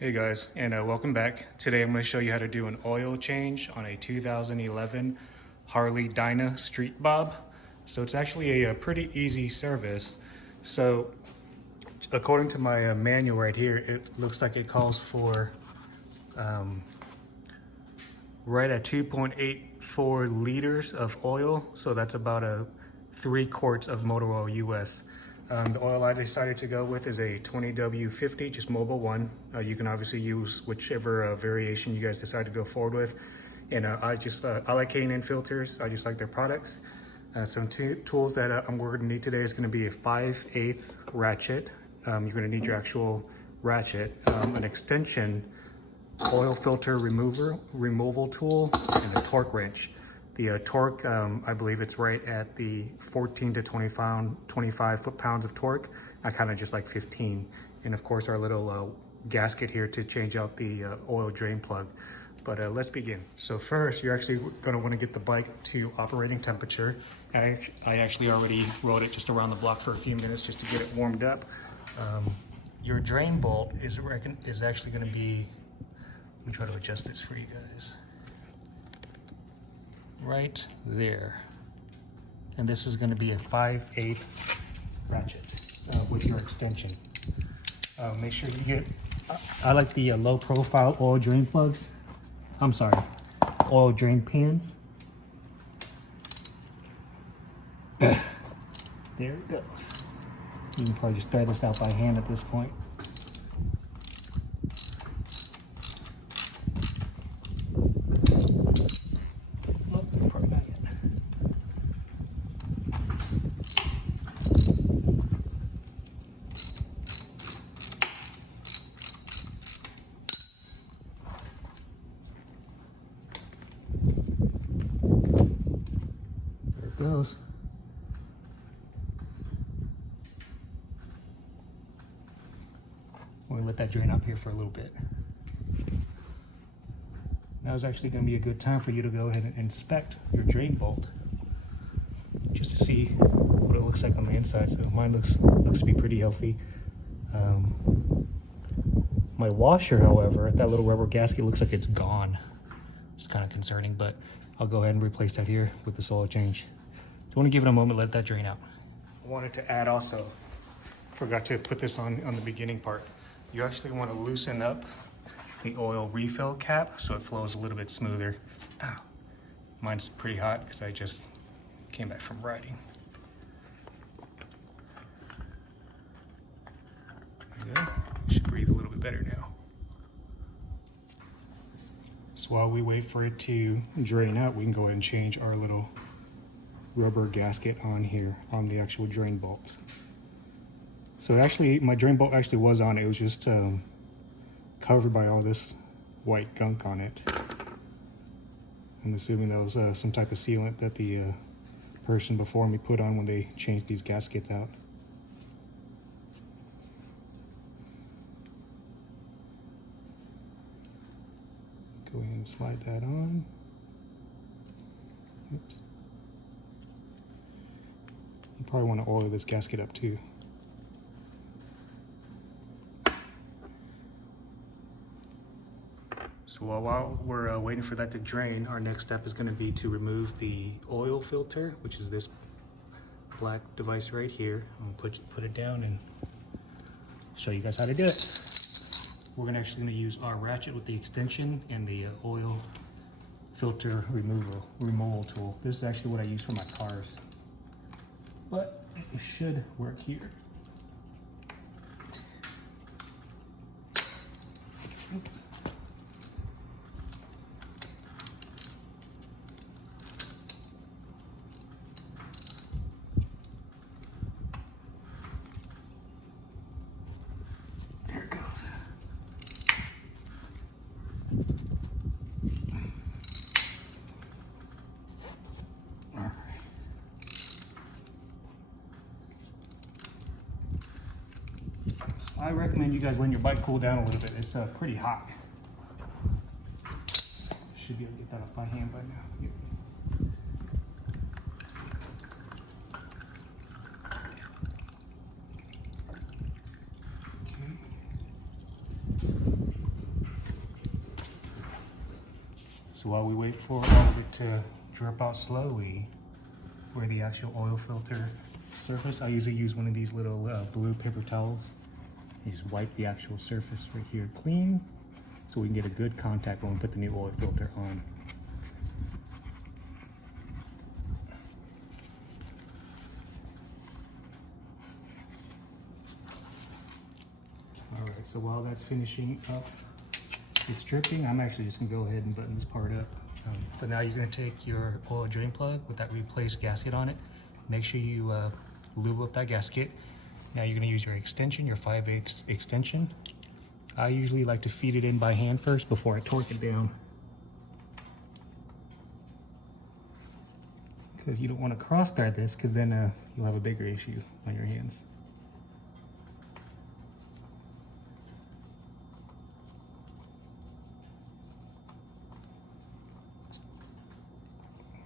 Hey guys, and welcome back. Today I'm going to show you how to do an oil change on a 2011 Harley Dyna Streetbob. So it's actually a pretty easy service. So according to my manual right here, it looks like it calls for right at 2.84 liters of oil. So that's about 3 quarts of motor oil US. The oil I decided to go with is a 20W50, just mobile one. You can obviously use whichever variation you guys decide to go forward with. And I like K&N filters. I just like their products. Some tools that we're going to need today is going to be a 5/8 ratchet. You're going to need your actual ratchet, an extension, oil filter removal tool, and a torque wrench. The torque, I believe it's right at the 14 to 25 foot-pounds of torque. I kind of just like 15. And of course our little gasket here to change out the oil drain plug. But let's begin. So first, you're actually gonna wanna get the bike to operating temperature. I actually already rode it just around the block for a few minutes just to get it warmed up. Your drain bolt is actually gonna be, let me try to adjust this for you guys. Right there. And this is going to be a 5/8 ratchet with your extension. Make sure you get, I like the low profile oil drain plugs. I'm sorry, oil drain pans. There it goes. You can probably just thread this out by hand at this point. Goes. We'll let that drain up here for a little bit. Now is actually going to be a good time for you to go ahead and inspect your drain bolt, just to see what it looks like on the inside. So mine looks to be pretty healthy. My washer, however, that little rubber gasket looks like it's gone. It's kind of concerning, but I'll go ahead and replace that here with this oil change. So I want to give it a moment, let that drain out. I wanted to add also, forgot to put this on the beginning part. You actually want to loosen up the oil refill cap so it flows a little bit smoother. Ow. Mine's pretty hot because I just came back from riding. There you go. Should breathe a little bit better now. So while we wait for it to drain out, we can go ahead and change our little rubber gasket on here on the actual drain bolt. So actually my drain bolt actually was on. It was just covered by all this white gunk on it. I'm assuming that was some type of sealant that the person before me put on when they changed these gaskets out. Go ahead and slide that on. Oops. You probably want to oil this gasket up too. So while we're waiting for that to drain, our next step is going to be to remove the oil filter, which is this black device right here. I'm going to put it down and show you guys how to do it. We're actually going to use our ratchet with the extension and the oil filter removal tool. This is actually what I use for my cars, but it should work here. Oops. There it goes. All right. I recommend you guys letting your bike cool down a little bit. It's pretty hot. Should be able to get that off by hand by now. Yep. Okay. So while we wait for all of it to drip out slowly, where the actual oil filter surface, I usually use one of these little blue paper towels. You just wipe the actual surface right here clean so we can get a good contact when we put the new oil filter on. All right, so while that's finishing up, it's dripping. I'm actually just gonna go ahead and button this part up. But now you're gonna take your oil drain plug with that replaced gasket on it. Make sure you lube up that gasket. Now you're gonna use your extension, your 5/8 extension. I usually like to feed it in by hand first before I torque it down, because you don't want to cross thread this, because then you'll have a bigger issue on your hands.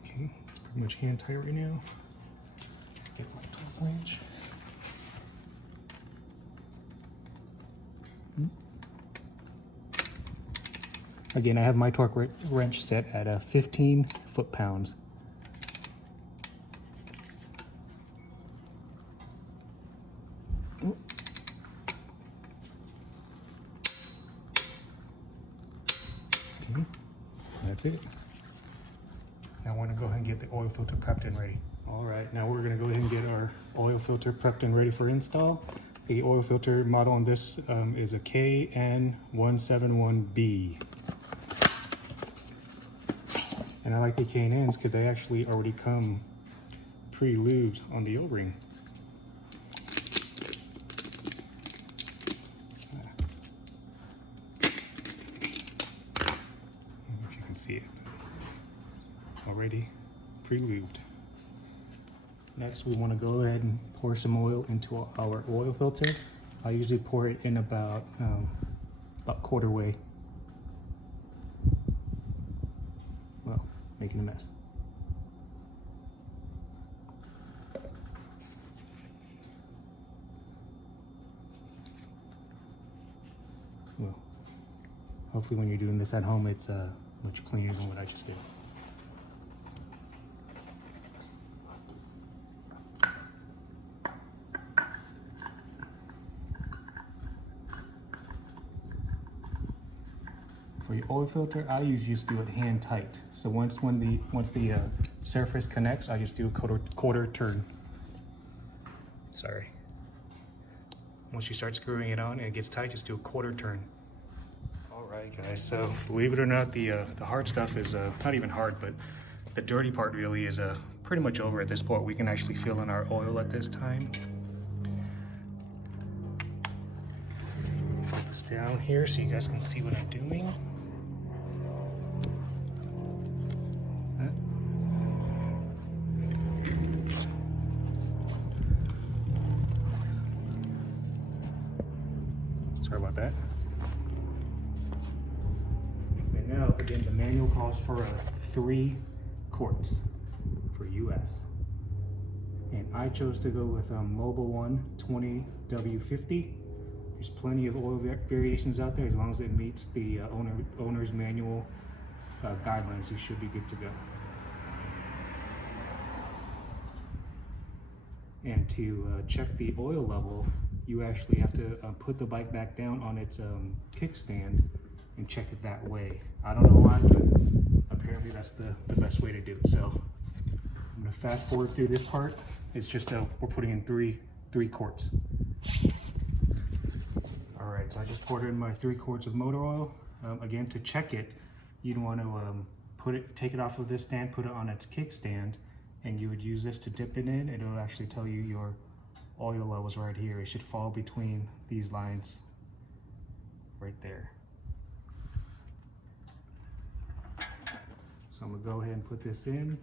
Okay, it's pretty much hand tight right now. Get my torque wrench. Again, I have my torque wrench set at 15 foot-pounds. Okay, that's it. Now I want to go ahead and get the oil filter prepped and ready. All right, now we're going to go ahead and get our oil filter prepped and ready for install. The oil filter model on this is a KN171B. And I like the K&Ns because they actually already come pre-lubed on the O-ring. I don't know if you can see it. Already pre-lubed. Next, we want to go ahead and pour some oil into our oil filter. I usually pour it in about quarter way. Well, making a mess. Well, hopefully when you're doing this at home, it's much cleaner than what I just did. For your oil filter, I usually just do it hand tight. So once the surface connects, I just do a quarter turn. Sorry. Once you start screwing it on and it gets tight, just do a quarter turn. All right, guys. So believe it or not, the hard stuff is not even hard, but the dirty part really is pretty much over at this point. We can actually fill in our oil at this time. Put this down here so you guys can see what I'm doing. Sorry about that. And now, again, the manual calls for 3 quarts for US. And I chose to go with Mobile One 20W50. There's plenty of oil variations out there. As long as it meets the owner's manual guidelines, you should be good to go. And to check the oil level, you actually have to put the bike back down on its kickstand and check it that way. I don't know why, but apparently that's the best way to do it. So I'm gonna fast forward through this part. It's just we're putting in three quarts. All right, so I just poured in my 3 quarts of motor oil. Again, to check it, you'd want to take it off of this stand, put it on its kickstand, and you would use this to dip it in. It'll actually tell you your oil levels right here. It should fall between these lines right there. So I'm gonna go ahead and put this in.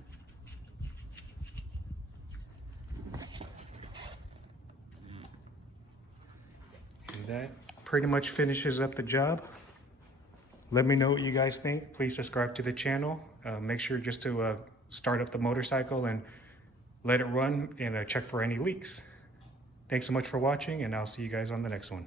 And that pretty much finishes up the job. Let me know what you guys think. Please subscribe to the channel. Make sure just to start up the motorcycle and let it run and check for any leaks. Thanks so much for watching, and I'll see you guys on the next one.